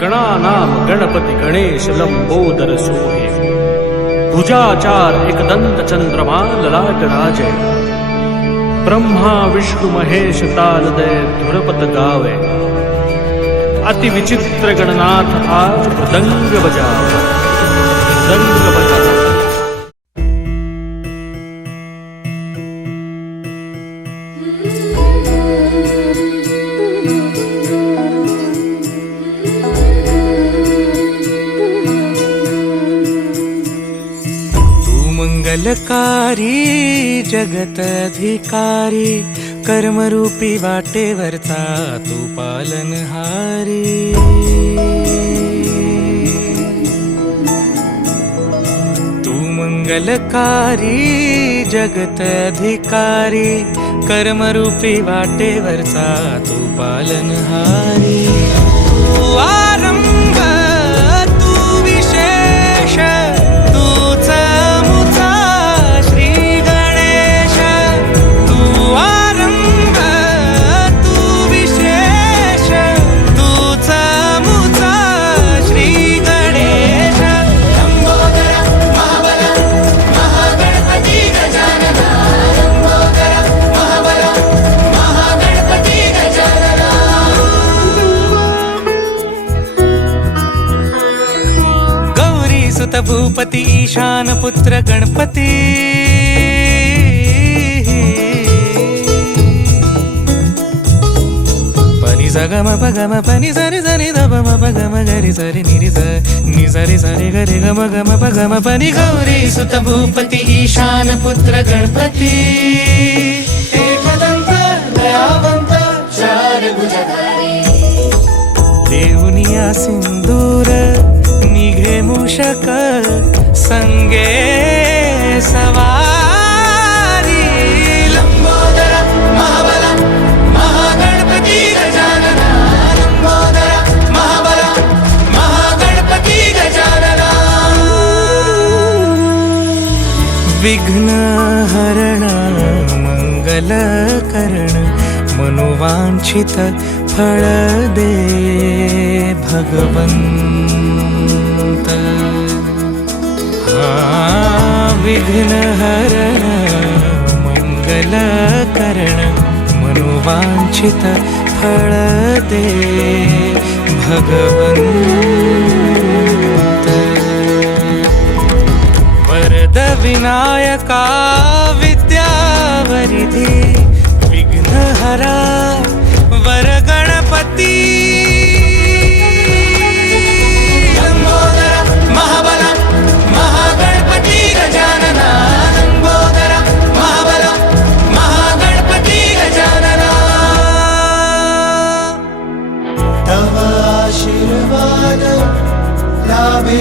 गणानाम गणपती गणेश लंबोदर सोहे भुजाचार एकदंत चंद्रमा ललाट राजे ब्रह्मा विष्णु महेश तालदय धुरपत गावे अति विचित्र गणनाथ आज मृदंग बजावे मृदंग बजावे। मंगलकारी जगतधिकारी कर्मरूपी वाटेवरचा तू पालनहारी तू मंगलकारी जगतधिकारी कर्मरूपी वाटेवरचा तू पालनहारी तू आरंभ तू विशेष सुत भूपती ईशान पुत्र गणपती पनि सगम पगम पनि सरि सरि ध म पगम गरि सरि निरि स नि सरि सरि गरि गम गम पगम पनि गौरी सुत भूपती ईशान पुत्र गणपती एकदंत दयावंत चार भुजधारी देवनिया सिंदूर निघे मूषक संगे सवारी लंबोदर महाबल महागणपती गजानन लंबोदर महाबल महागणपती गजानन विघ्नहरण मंगलकरण मनोवांछित फळ दे भगवंत विघ्नहरण मंगलकरण मनोवांछित फळ दे भगवंत वरद विनायका विद्यावरिधी विघ्नहरा वर गणपती आशीर्वाद लाभे